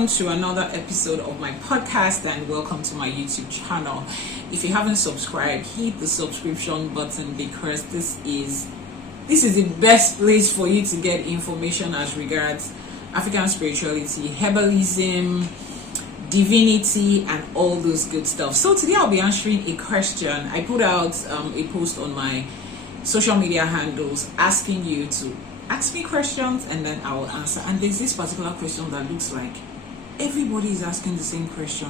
welcome to another episode of my podcast and welcome to my YouTube channel. If you haven't subscribed, hit the subscription button because this is the best place for you to get information as regards African spirituality, herbalism, divinity, and all those good stuff. So today I'll be answering a question. I put out a post on my social media handles asking you to ask me questions and then I will answer. And there's this particular question that looks like everybody is asking the same question,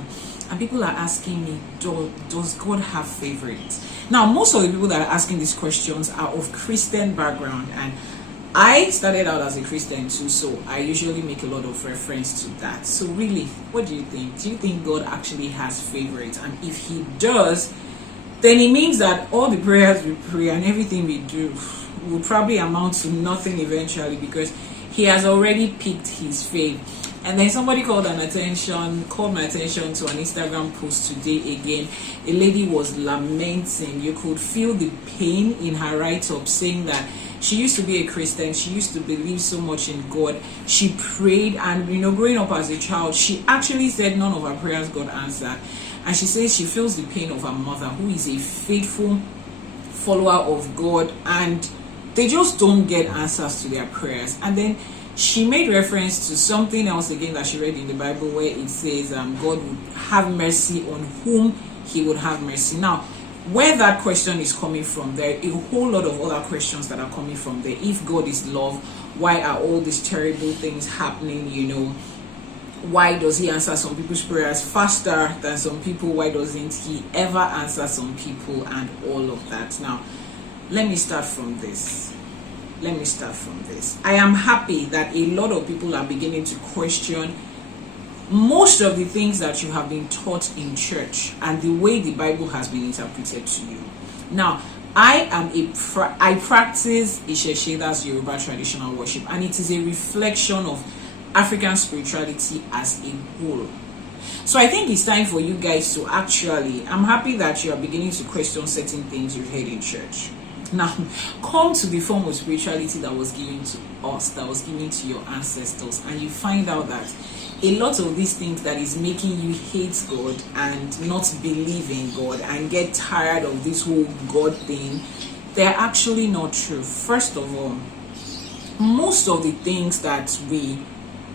and people are asking me, does God have favorites? Now, most of the people that are asking these questions are of Christian background, and I started out as a Christian too, so I usually make a lot of reference to that. So really, what do you think? Do you think God actually has favorites? And if he does, then it means that all the prayers we pray and everything we do will probably amount to nothing eventually, because he has already picked his fave. And then somebody called my attention to an Instagram post today again. A lady was lamenting. You could feel the pain in her write-up, saying that she used to be a Christian. She used to believe so much in God. She prayed, and growing up as a child, she actually said none of her prayers got answered. And she says she feels the pain of her mother, who is a faithful follower of God, and they just don't get answers to their prayers. And then she made reference to something else again that she read in the Bible, where it says God would have mercy on whom he would have mercy. Now, where that question is coming from, there are a whole lot of other questions that are coming from there. If God is love, why are all these terrible things happening? Why does he answer some people's prayers faster than some people? Why doesn't he ever answer some people? And all of that. Now, let me start from this. I am happy that a lot of people are beginning to question most of the things that you have been taught in church and the way the Bible has been interpreted to you. Now, I practice Isheshe, that's Yoruba traditional worship, and it is a reflection of African spirituality as a whole. So I think it's time for you guys to I'm happy that you are beginning to question certain things you've heard in church. Now, come to the form of spirituality that was given to us, that was given to your ancestors, and you find out that a lot of these things that is making you hate God and not believe in God and get tired of this whole God thing, they're actually not true. First of all, most of the things that we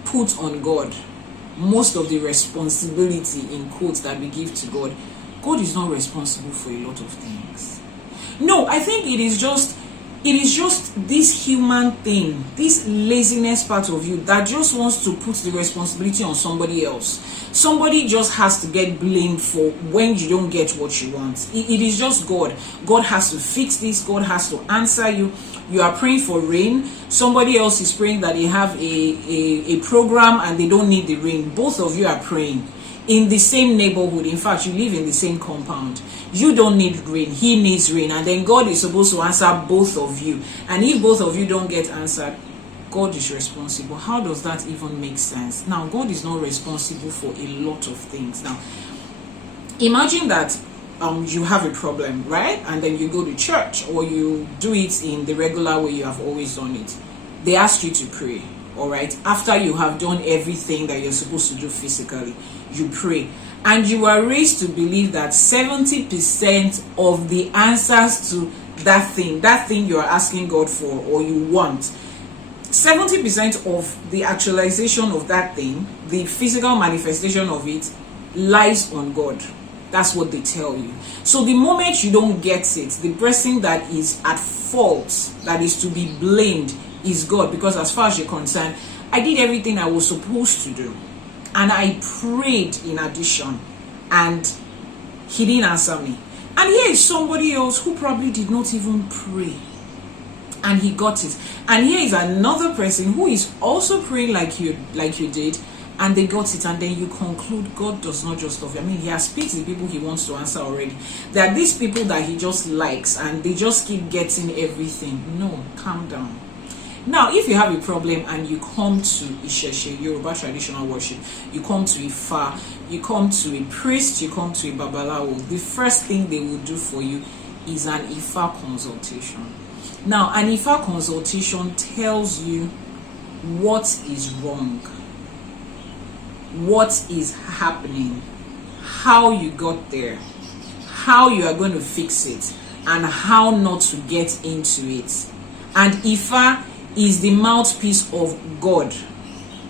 put on God, most of the responsibility in quotes that we give to God, God is not responsible for a lot of things. No, I think it is just this human thing, this laziness part of you that just wants to put the responsibility on somebody else. Somebody just has to get blamed for when you don't get what you want. It is just God. God has to fix this. God has to answer you. You are praying for rain. Somebody else is praying that they have a program and they don't need the rain. Both of you are praying in the same neighborhood. In fact, you live in the same compound. You don't need rain, he needs rain, and then God is supposed to answer both of you. And if both of you don't get answered, God is responsible. How does that even make sense? Now, God is not responsible for a lot of things. Now, imagine that you have a problem, right? And then you go to church, or you do it in the regular way you have always done it. They ask you to pray, all right? After you have done everything that you're supposed to do physically, you pray. And you are raised to believe that 70% of the answers to that thing you are asking God for or you want, 70% of the actualization of that thing, the physical manifestation of it, lies on God. That's what they tell you. So the moment you don't get it, the person that is at fault, that is to be blamed, is God. Because as far as you're concerned, I did everything I was supposed to do. And I prayed in addition, and he didn't answer me. And here is somebody else who probably did not even pray, and he got it. And here is another person who is also praying like you did, and they got it. And then you conclude God does not just love you. I mean, he has picked the people he wants to answer already. There are these people that he just likes, and they just keep getting everything. No, calm down. Now, if you have a problem and you come to Isheshe, Yoruba traditional worship, you come to Ifa, you come to a priest, you come to a Babalawo, the first thing they will do for you is an Ifa consultation. Now, an Ifa consultation tells you what is wrong. what is happening, how you got there, how you are going to fix it, and how not to get into it. And Ifa is the mouthpiece of God.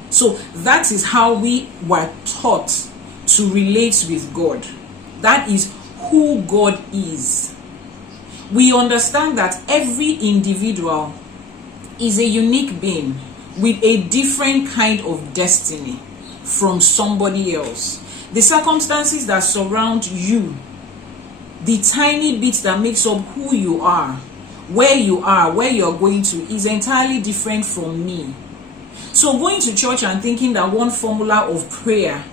So that is how we were taught to relate with God. That is who God is. We understand that every individual is a unique being with a different kind of destiny from somebody else. The circumstances that surround you, the tiny bits that makes up who you are, where you're going to, is entirely different from me. So going to church and thinking that one formula of prayer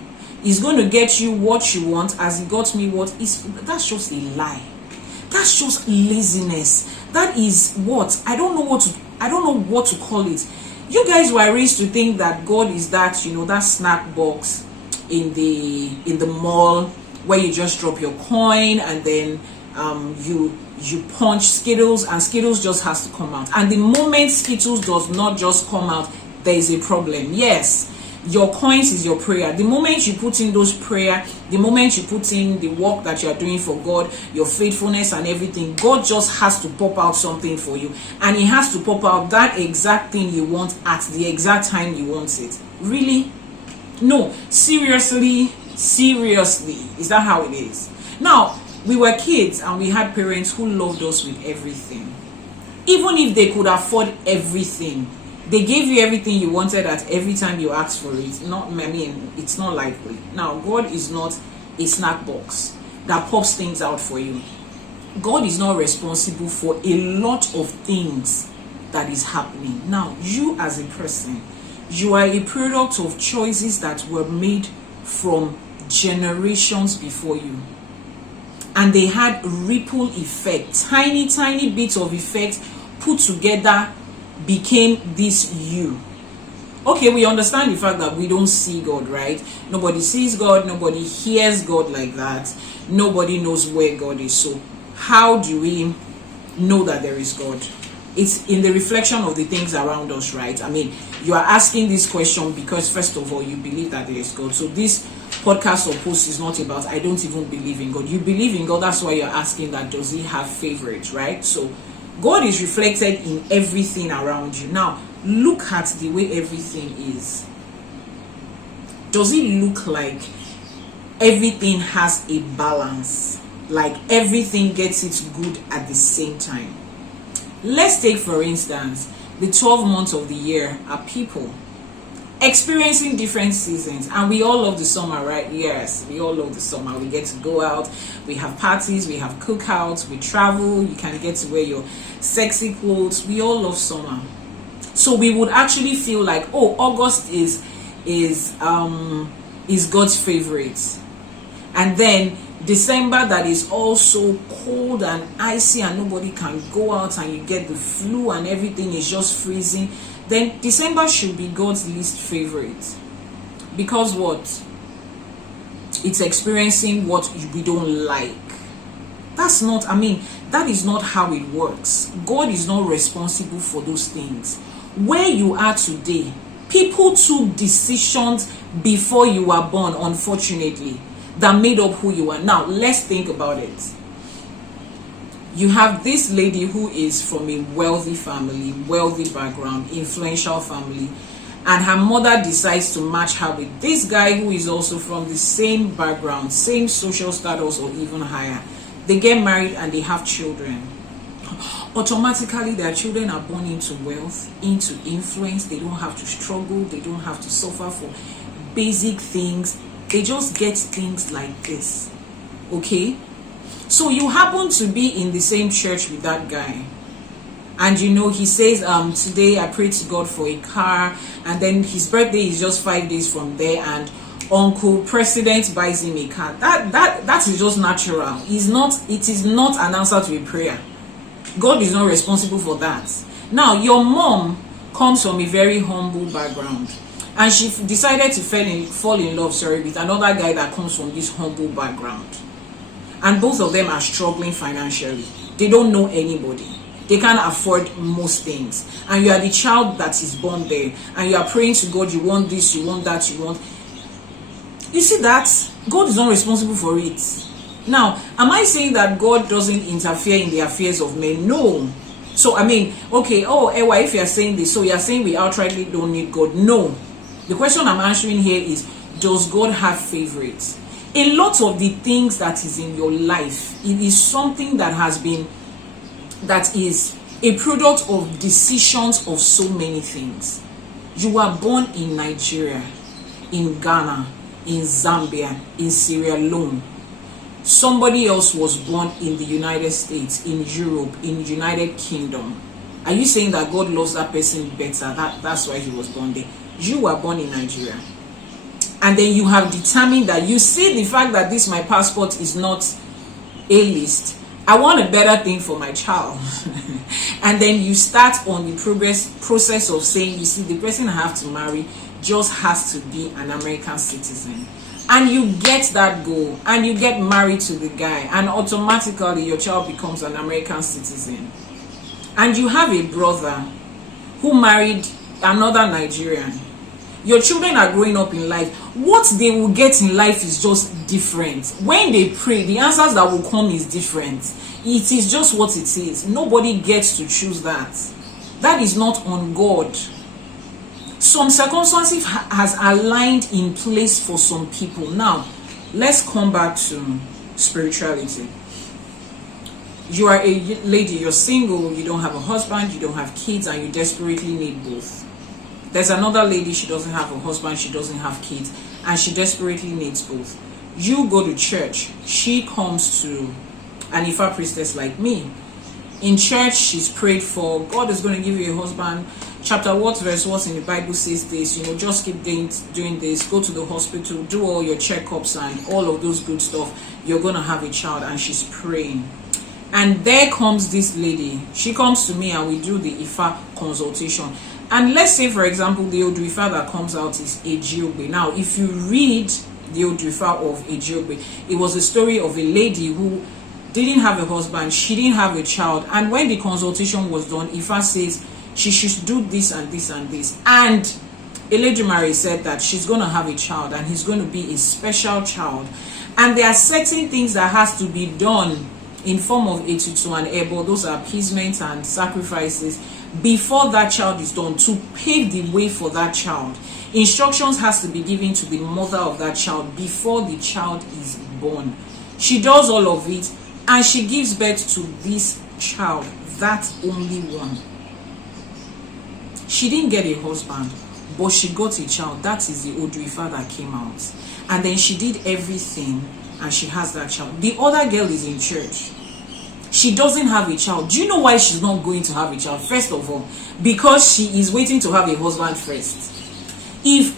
is going to get you what you want as it got me that's just a lie. That's just laziness. That is what? I don't know what to call it. You guys were raised to think that God is that, that snack box in the mall where you just drop your coin and then you punch Skittles and Skittles just has to come out. And the moment Skittles does not just come out, there is a problem. Yes, your coins is your prayer. The moment you put in those prayer, the moment you put in the work that you are doing for God, your faithfulness and everything, God just has to pop out something for you. And he has to pop out that exact thing you want at the exact time you want it. Really? No, seriously, is that how it is? Now, we were kids and we had parents who loved us with everything. Even if they could afford everything, they gave you everything you wanted at every time you asked for it. It's not likely. Now, God is not a snack box that pops things out for you. God is not responsible for a lot of things that is happening. Now, you as a person, you are a product of choices that were made from generations before you. And they had ripple effect. Tiny, tiny bits of effect put together became this you. Okay, we understand the fact that we don't see God, right? Nobody sees God, nobody hears God like that. Nobody knows where God is. So how do we know that there is God? It's in the reflection of the things around us, right? I mean, you are asking this question because first of all, you believe that there is God. So this podcast or post is not about, I don't even believe in God. You believe in God, that's why you're asking that, does he have favorites, right? So God is reflected in everything around you. Now, look at the way everything is. Does it look like everything has a balance? Like everything gets its good at the same time? Let's take, for instance, the 12 months of the year are people experiencing different seasons, and we all love the summer, right? Yes, we all love the summer. We get to go out, we have parties, we have cookouts, we travel, you can get to wear your sexy clothes. We all love summer. So we would actually feel like, oh, August is God's favorite. And then December, that is also cold and icy and nobody can go out and you get the flu and everything is just freezing. Then December should be God's least favorite. Because what? It's experiencing what we don't like. That is not how it works. God is not responsible for those things. Where you are today, people took decisions before you were born, unfortunately, that made up who you are. Now, let's think about it. You have this lady who is from a wealthy family, wealthy background, influential family, and her mother decides to match her with this guy who is also from the same background, same social status or even higher. They get married and they have children. Automatically, their children are born into wealth, into influence. They don't have to struggle. They don't have to suffer for basic things. They just get things like this. Okay? So you happen to be in the same church with that guy. And he says, today I pray to God for a car. And then his birthday is just 5 days from there. And Uncle President buys him a car. That is just natural. It is not an answer to a prayer. God is not responsible for that. Now, your mom comes from a very humble background. And she decided to fall in love with another guy that comes from this humble background. And both of them are struggling financially. They don't know anybody. They can't afford most things. And you are the child that is born there. And you are praying to God, you want this, you want that, you want. You see that? God is not responsible for it. Now, am I saying that God doesn't interfere in the affairs of men? No. So, I mean, okay, Ewa, if you're saying this, so you're saying we outrightly don't need God? No. The question I'm answering here is, does God have favorites? A lot of the things that is in your life, it is something that is a product of decisions of so many things. You were born in Nigeria, in Ghana, in Zambia, in Sierra Leone. Somebody else was born in the United States, in Europe, in the United Kingdom. Are you saying that God loves that person better? That's why he was born there. You were born in Nigeria. And then you have determined that, you see the fact that my passport is not A-list. I want a better thing for my child. And then you start on the process of saying, you see, the person I have to marry just has to be an American citizen. And you get that goal, and you get married to the guy, and automatically your child becomes an American citizen. And you have a brother who married another Nigerian. Your children are growing up in life. What they will get in life is just different. When they pray, the answers that will come is different. It is just what it is. Nobody gets to choose that. That is not on God. Some circumstances has aligned in place for some people. Now, let's come back to spirituality. You are a lady, you're single, you don't have a husband, you don't have kids, and you desperately need both. There's another lady, she doesn't have a husband, she doesn't have kids, and she desperately needs both. You go to church, she comes to an Ifa priestess like me. In church, she's prayed for, God is going to give you a husband. Chapter what, verse what in the Bible says this, just keep doing this, go to the hospital, do all your checkups and all of those good stuff. You're going to have a child, and she's praying. And there comes this lady. She comes to me and we do the Ifa consultation. And let's say, for example, the Oduifa that comes out is Ejiogbe. Now, if you read the Oduifa of Ejiogbe, it was a story of a lady who didn't have a husband, she didn't have a child. And when the consultation was done, Ifa says she should do this and this and this. And Eledumare said that she's going to have a child, and he's going to be a special child. And there are certain things that has to be done in form of etutu and ebo, those are appeasement and sacrifices, before that child is done, to pave the way for that child. Instructions has to be given to the mother of that child before the child is born. She does all of it, and she gives birth to this child, that only one. She didn't get a husband, but she got a child. That is the Oduifa that came out. And then she did everything, and she has that child. The other girl is in church. She doesn't have a child. Do you know why she's not going to have a child? First of all, because she is waiting to have a husband first. If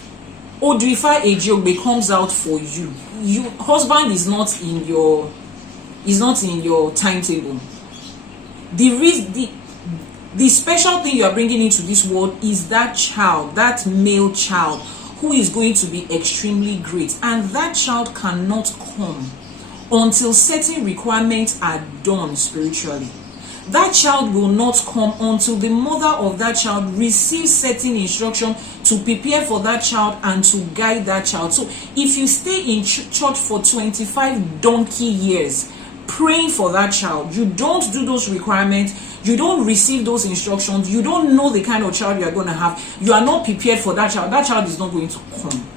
Oduifa Ejiogbe comes out for you, your husband is not in your timetable. The special thing you are bringing into this world is that child, that male child, who is going to be extremely great. And that child cannot come until certain requirements are done spiritually. That child will not come until the mother of that child receives certain instruction to prepare for that child and to guide that child. So if you stay in church for 25 donkey years praying for that child, you don't do those requirements, you don't receive those instructions, you don't know the kind of child you are going to have, you are not prepared for that child is not going to come.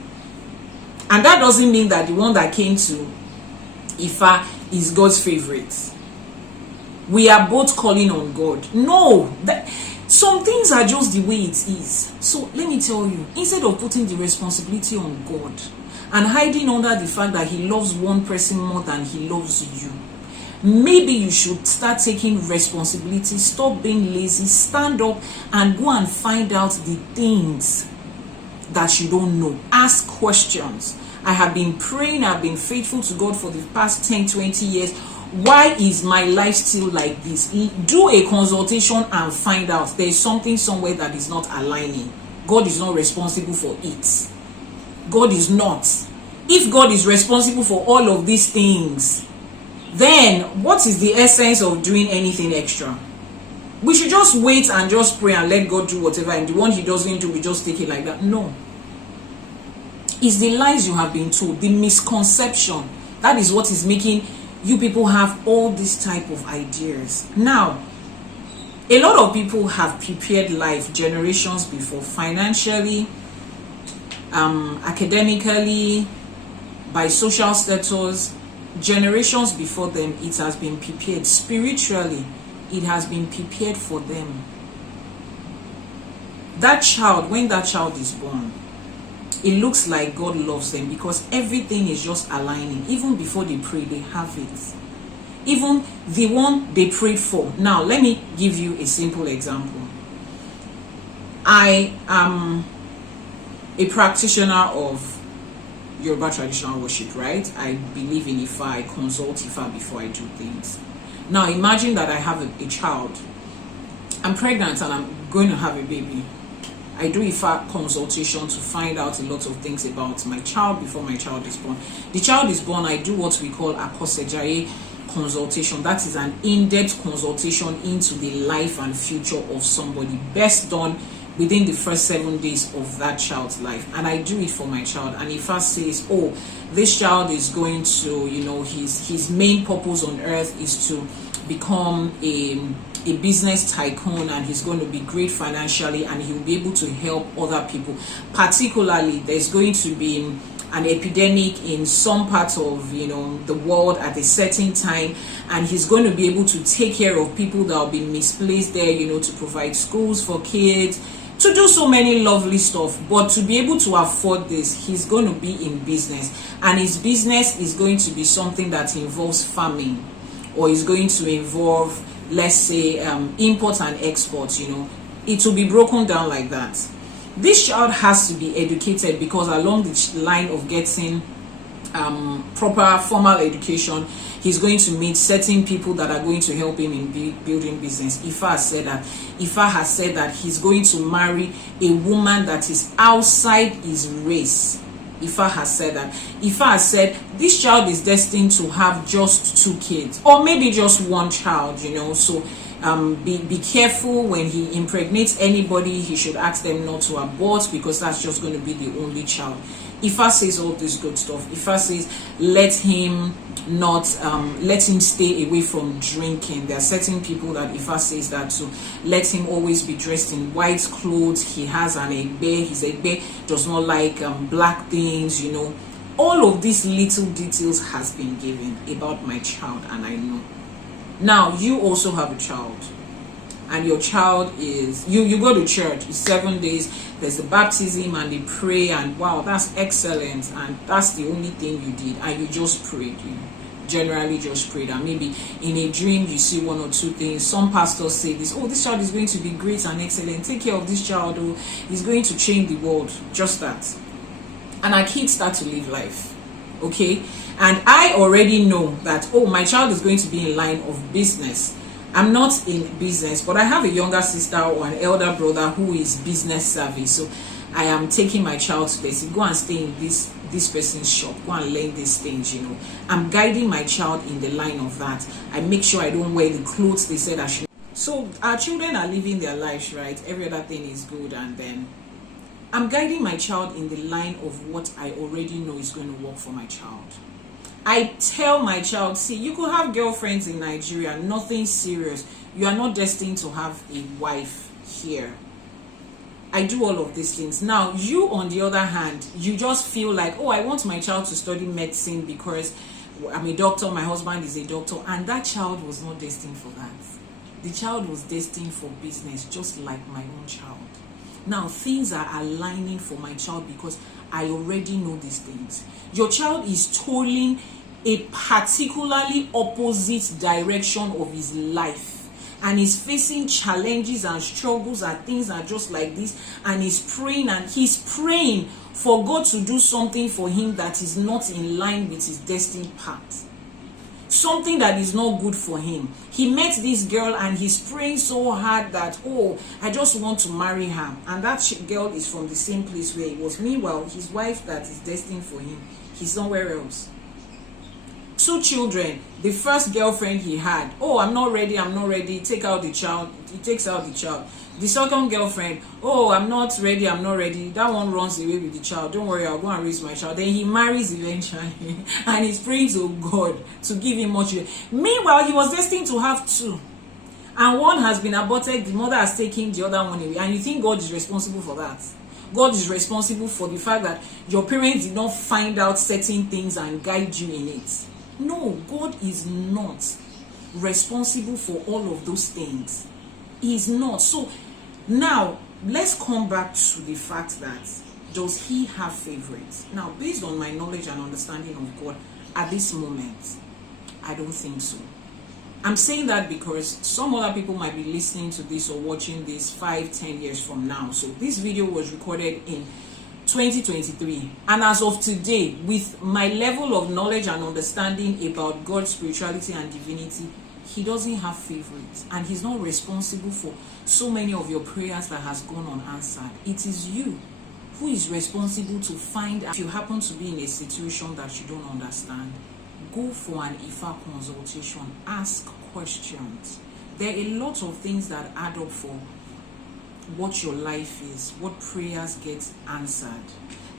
And that doesn't mean that the one that came to Ifa is God's favorite. We are both calling on God. No, some things are just the way it is. So let me tell you, instead of putting the responsibility on God and hiding under the fact that he loves one person more than he loves you, maybe you should start taking responsibility. Stop being lazy. Stand up and go and find out the things that you don't know. Ask questions. I have been praying, I've been faithful to God for the past 10-20 years. Why is my life still like this? Do a consultation and find out. There is something somewhere that is not aligning. God is not responsible for it. God is not. If God is responsible for all of these things, then what is the essence of doing anything extra? We should just wait and just pray and let God do whatever, and the one he doesn't do, we just take it like that. No. It's the lies you have been told, the misconception. That is what is making you people have all these type of ideas. Now, a lot of people have prepared life generations before, financially, academically, by social status. Generations before them, it has been prepared. Spiritually, it has been prepared for them. That child, when that child is born, it looks like God loves them because everything is just aligning. Even before they pray, they have it. Even the one they prayed for. Now, let me give you a simple example. I am a practitioner of Yoruba traditional worship, right? I believe in Ifa. I consult Ifa before I do things. Now, imagine that I have a child. I'm pregnant and I'm going to have a baby. I do Ifa consultation to find out a lot of things about my child before my child is born. The child is born, I do what we call a Akosejaye consultation. That is an in-depth consultation into the life and future of somebody, best done within the first 7 days of that child's life. And I do it for my child. And Ifa says, oh, this child is going to, his main purpose on earth is to become a business tycoon, and he's going to be great financially, and he'll be able to help other people. Particularly, there's going to be an epidemic in some parts of the world at a certain time, and he's going to be able to take care of people that will be misplaced there, to provide schools for kids, to do so many lovely stuff. But to be able to afford this, he's going to be in business, and his business is going to be something that involves farming, or is going to involve, let's say, import and export. It will be broken down like that. This child has to be educated, because along the line of getting proper formal education, he's going to meet certain people that are going to help him in building business. Ifa has said that he's going to marry a woman that is outside his race. Ifa has said that. Ifa has said this child is destined to have just 2 kids, or maybe just 1 child, so be careful when he impregnates anybody. He should ask them not to abort, because that's just going to be the only child. Ifa says all this good stuff. Ifa says let him stay away from drinking. There are certain people that Ifa says that to let him always be dressed in white clothes. He has an egbe. His egbe does not like black things. All of these little details has been given about my child, and I know. Now, you also have a child, and your child is, you go to church, it's 7 days, there's the baptism, and they pray, and wow, that's excellent, and that's the only thing you did, and you just prayed. You generally just prayed, and maybe in a dream you see 1 or 2 things. Some pastors say this, oh, this child is going to be great and excellent, take care of this child, oh, he's going to change the world. Just that. And our kids start to live life, okay? And I already know that, oh, my child is going to be in line of business. I'm not in business, but I have a younger sister or an elder brother who is business savvy. So I am taking my child to this. Go and stay in this person's shop. Go and learn these things, I'm guiding my child in the line of that. I make sure I don't wear the clothes they said I should. So our children are living their lives, right? Every other thing is good, and then I'm guiding my child in the line of what I already know is going to work for my child. I tell my child, see, you could have girlfriends in Nigeria, nothing serious. You are not destined to have a wife here. I do all of these things. Now, you, on the other hand, you just feel like, oh, I want my child to study medicine because I'm a doctor, my husband is a doctor, and that child was not destined for that. The child was destined for business, just like my own child. Now, things are aligning for my child because I already know these things. Your child is toiling a particularly opposite direction of his life, and he's facing challenges and struggles, and things are just like this, and he's praying for God to do something for him that is not in line with his destined path. Something that is not good for him. He met this girl and he's praying so hard that, oh, I just want to marry her. And that girl is from the same place where he was. Meanwhile, his wife that is destined for him, he's somewhere else. 2 children. The first girlfriend he had, oh, I'm not ready, take out the child. He takes out the child. The second girlfriend, oh, I'm not ready. That one runs away with the child. Don't worry, I'll go and raise my child. Then he marries eventually and he's praying to God to give him much. Meanwhile, he was destined to have 2. And one has been aborted, the mother has taken the other one away. And you think God is responsible for that? God is responsible for the fact that your parents did not find out certain things and guide you in it. No, God is not responsible for all of those things. He is not. So now let's come back to the fact that, does he have favorites? Now, based on my knowledge and understanding of God at this moment, I don't think so. I'm saying that because some other people might be listening to this or watching this 5-10 years from now. So this video was recorded in 2023, and as of today, with my level of knowledge and understanding about God's spirituality and divinity, he doesn't have favorites, and he's not responsible for so many of your prayers that has gone unanswered. It is you who is responsible to find out. If you happen to be in a situation that you don't understand, go for an Ifa consultation. Ask questions. There are a lot of things that add up for what your life is, what prayers get answered.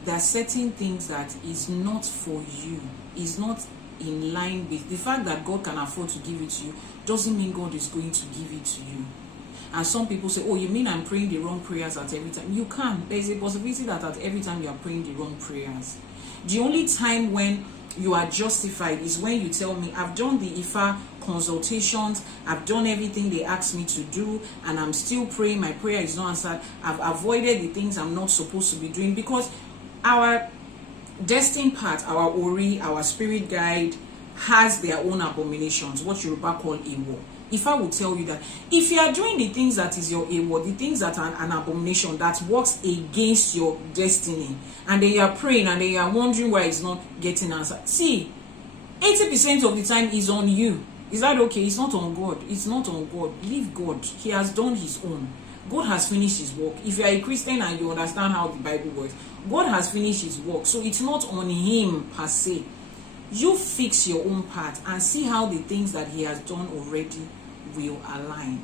There are certain things that is not for you, is not in line with the fact that God can afford to give it to you, doesn't mean God is going to give it to you. And some people say, oh, you mean I'm praying the wrong prayers at every time? You can. There's a possibility that at every time you are praying the wrong prayers. The only time when you are justified is when you tell me, I've done the Ifa consultations, I've done everything they asked me to do, and I'm still praying, my prayer is not answered. I've avoided the things I'm not supposed to be doing, because our destined part, our Ori, our spirit guide, has their own abominations, what Yoruba call Ewo. If I would tell you that if you are doing the things that is your Ewo, the things that are an abomination that works against your destiny, and then you are praying and then you are wondering why it's not getting answered, see, 80% of the time is on you. Is that okay? It's not on God. It's not on God. Leave God. He has done his own. God has finished his work. If you are a Christian and you understand how the Bible works, God has finished his work. So it's not on him per se. You fix your own part and see how the things that he has done already will align.